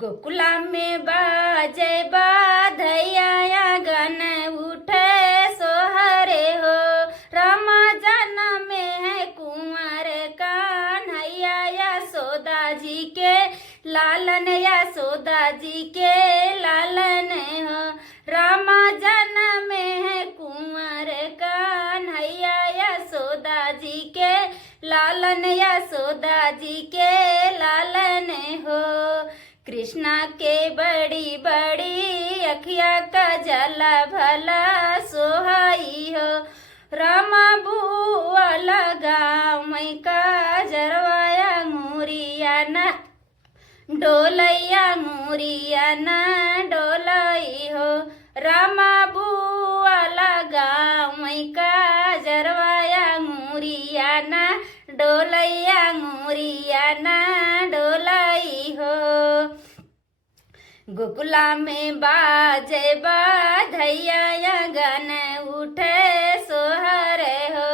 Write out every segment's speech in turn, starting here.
गोकुला में बाजे बाधैया गन उठे सोहरे हो। रामा जन्म में है कुंवर कान्हैया यशोदा जी के लालन, यशोदा जी के लालन हो। रामा जन्म में है कुंवर कान्हैया यशोदा जी के लालन, यशोदा जी के लालन हो। कृष्णा के बड़ी बड़ी अखिया का जला भला सोहाई हो। रामा बुआ लगाओ मई का जरवाया मुरिया न डोलैया मुरिया न डोलई हो। रामा बुआ लगाओ मई का जरवाया मुरिया न डोलैया मुरिया न डोलई हो। गोकुला में बाजे बाधैया गन उठे सोहरे हो।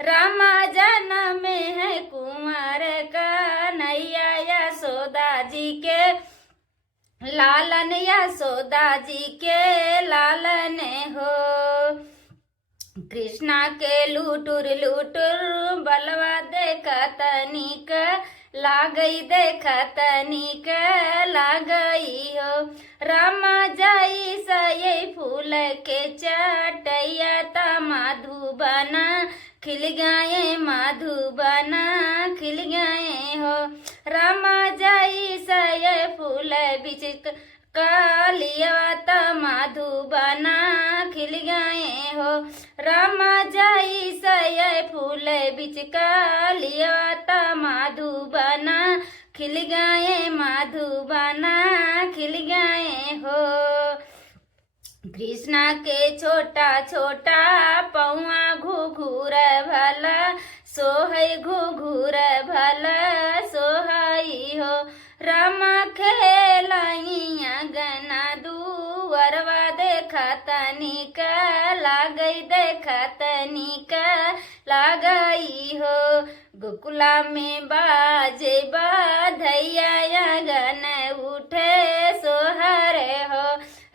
रामा जन्म में है कुंवर कन्हैया यशोदा जी के लालन, यशोदा जी के लालन हो। कृष्णा के लुटुर लुटुर बलवा देखा तनिक लागई, देखा तनिक लागई हो। रामा जाई सये फूल के चटैया ता माधुबन खिल गए, माधुबन खिल गए हो। रामा जाई सये फूल बिच कालिया ता माधुबन खिल गए हो। रामा जाई सये फूल बिच कालिया ता माधुबन खिल गए, माधुबन खिल गए हो। कृष्णा के छोटा छोटा पौआ घुघुर भला सोहई, घुघुर भला सोहई हो। रामा खेलाइया गना दुअरवा देखा तनिक लागई, देखा तनिक लागई हो। गोकुला में बाजे बाधैया गन उठे सोहरे हो।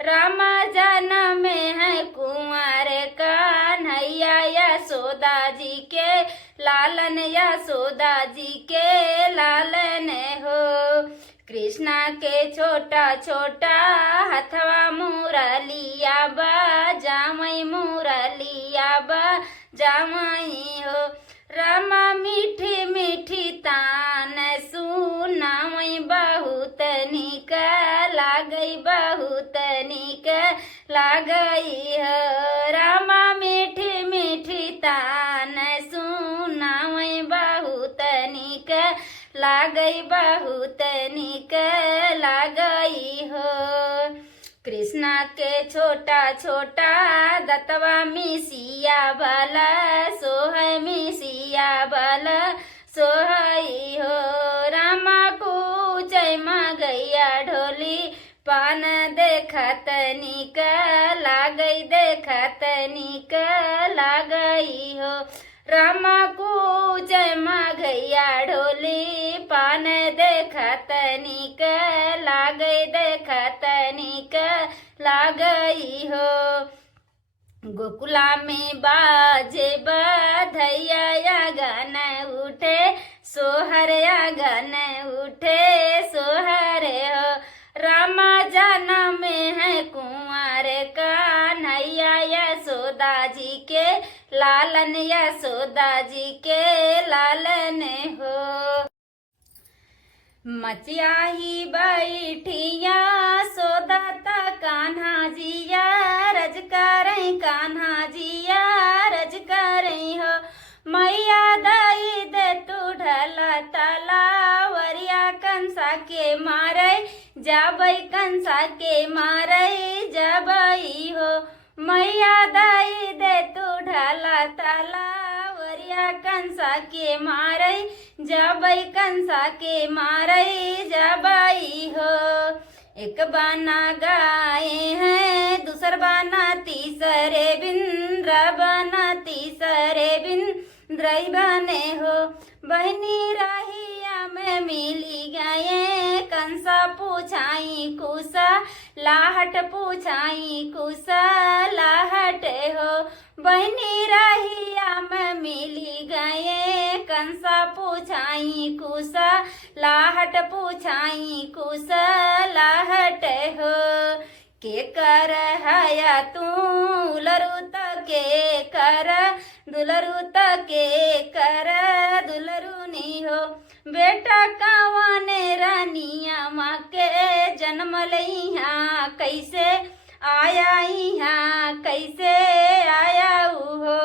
रामा जन्म में है कुंवर कान्हैया यशोदा जी के लालन, यशोदा जी के लालन हो। कृष्णा के छोटा छोटा हथवा मुरलिया बा जामई, मुरलिया बा जामई हो। रामा मीठी मीठी तान सुनावई बहुत निक लागई, बहुत निक लागई हो। रामा मीठी मीठी तान सुनावई बहुत निक लागई, बहुत निक लागई हो। कृष्णा के छोटा छोटा दतवा मिसिया भला सोहै, मिसिया भला सोहई हो। रामा पूजै गैया ढोली पान देखा तनिक लागई, देखा तनिक लागई हो। रामा पूजै गैया ढोली पान देखा तनिक लागई, देखा तनिक लागई हो। गोकुला में बाजे बाधैया गन उठे सोहरया गन उठे सोहरे हो। रामा जन्म में है कुंवर कान्हैया यशोदा जी के लालन, यशोदा जी के लालन हो। मचिया ही बैठिया सोदता कान्हा जिया रज करे, कान्हा जिया रज करे हो। मैया दई दे तू ढला तलावरिया कंसा के मारे जाबई, कंसा के मारे जाबई हो। मैया दई दे तू ढला तलावरिया कंसा के मारे जाबई, कंसा के मारे जाबई हो। एक बाना गाए हैं दूसर बाना तीसरे बिंद्र बाना तीसरे बिंद्र बने हो। बहनी राहिया में मिली गए कंसा पूछाई कुसा लाहट पूछाई कुसा लाहट हो बहनी रहिया में मिली गए कंसा पूछाई कुसा लाहट पूछाई कुसा लाहट हो के कर हया तू उलरुत के कर दुलरुत के कर दुलरुनी हो बेटा कावाने रानिया माँ के जन्म लइहा कैसे आया यहाँ कैसे आया हो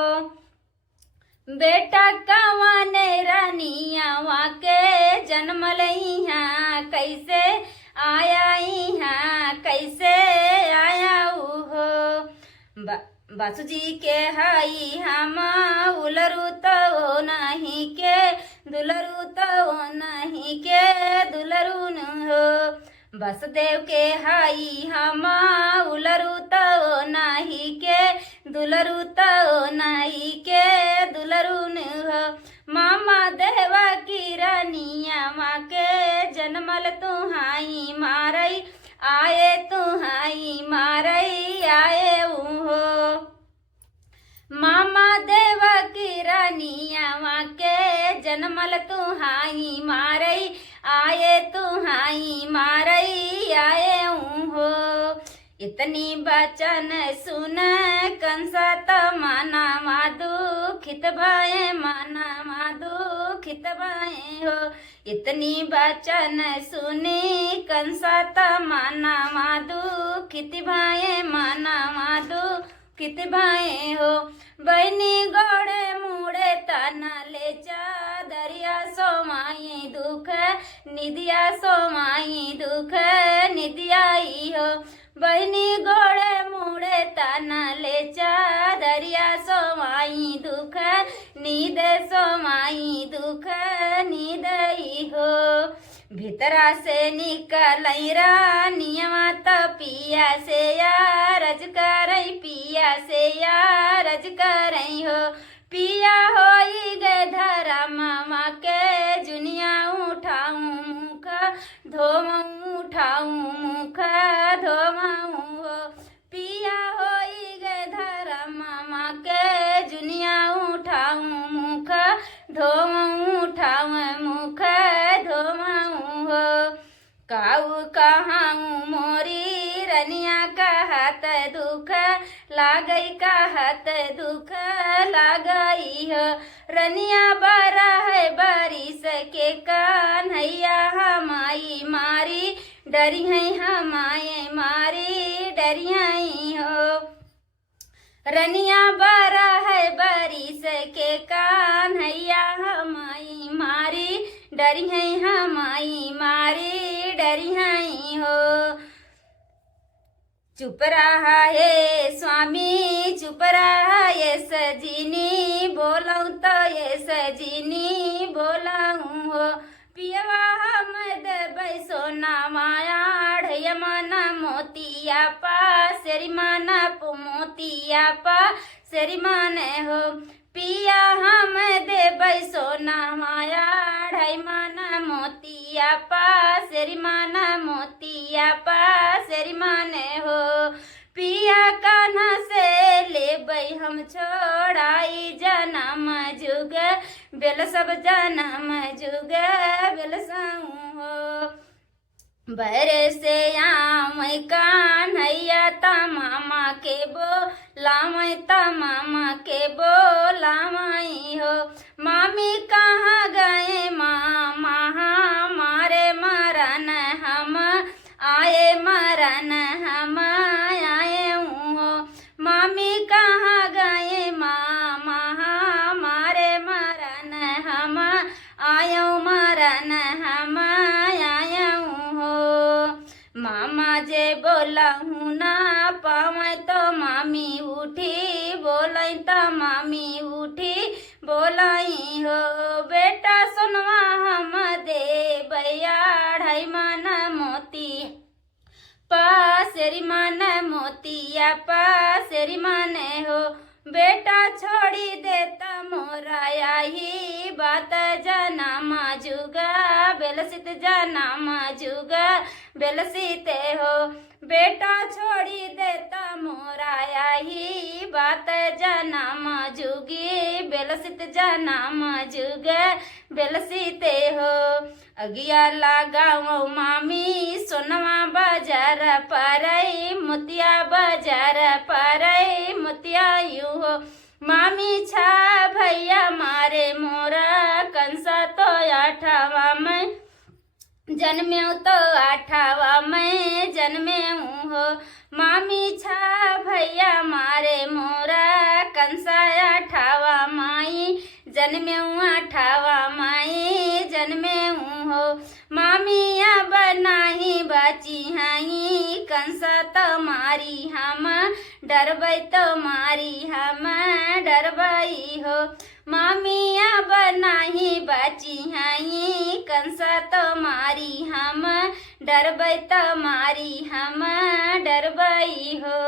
बेटा कावाने रानिया माँ के जन्म लइहा कैसे आया यहाँ कैसे आया हो बासुजी के हाई हम उलरू तो नहीं के दुलरू तो नहीं के दुलरू न हो बसदेव के हाई हम उलरू तो नहीं के दुलरू तो नहीं के दुलरू न हो मामा देवा की रानिया माँ के जन्मल तुहाई मारई आए तुहाई मारई आए हो मामा देवा की रानिया माँ के जन्मल तुहाई मारई आए तुहाई मारई आए हो इतनी बचन सुन कंसा त माना माधु खित भाए माना माधु खित भाए हो इतनी बचन सुनी कंसा त माना माधु खित भाए माना माधु कित भाए हो बहनी गोड़े मुड़े तना ले दरिया सोमाई दुख निदिया सोमाई दुख निदियाई हो बहनी गोड़े मुड़े तना ले दरिया सोमाई दुख नीद सोमाई दुख नीदई हो भीतरा से निकल रानिया त पिया से यारज करई पिया से यारज करई हो पिया होई गए धरा मामा के जुनिया उठाऊं मुख धोमऊं उठाऊं मुख धोमऊं हो पिया होई गए धरा मामा के जुनिया उठाऊं मुख धोमऊं उठाऊं मुख धोमऊं हो काऊ कहाऊं मोरी रनिया कहत दुख लागई कहत दुख लागई हो रनिया बरा है बारिश के कान्हैया हमाई मारी डरी है हमाए मारी डरियाई हो रनिया बरा है बारिश के कान्हैया हमाई मारी डरी है हमाई मारी डरी है हो चुप रहा है स्वामी चुप रहा ये सजीनी बोलऊं तो ये सजीनी बोलाऊं हो पियवा हम देबै सोना माया ढैया मना मोतिया पा सेरी माना मोतिया पा सेरी माने हो पिया हम देबै सोना माया ढाई माना मोतिया पा सेरी माना मोतिया पा सेरी माने हो पिया कान्हा से लेबै हम छोड़ाई जनम जुग बेल सब जनम जुग बेल साऊं हो बहरे से आम कान्हैया ता मामा के बोलामई ता मामा के बोलामई हो मामी कहाँ गए मामा हमारे मरन हम आए मरन हम आए हो मामी कहाँ गए मामा हमारे मरन हम आयो मरन हम आयो हो मामा जे बोलहूँ ना पावे तो मामी उठी बोलाई तो मामी उठी बोलाई हो बेटा सुनवा हम दे भैया ढाई माना मोती पासेरी माने मोतिया पासेरी माने हो बेटा छोड़ी देता मोरा आई बात जनमा जुगा बेलसित जनमा जुगा बेलसिते हो बेटा छोड़ी देता मोरा आई बात जनमा जुगी बेलसित जनमा जुग बेलसिते हो अगिया लगाओ मामी सोनवा बाजार परई मोतिया बाजार परई मोतिया यू हो मामी छा भैया मारे मोरा कंसा तो 8वां में जन्म्यो तो 8वां में जन्म्यो हो मामी छा भैया मारे मोरा कंसा 8वां माई जन्म्यो 8वां माई जन्म्यो हो मामिया बनाही बाची हाई कंसा तो मारी हम डरबई तो मारी हम डरबई हो मामिया बनाही बाची हाई कंसा तो मारी हम डरबई तो मारी हम डरबई हो।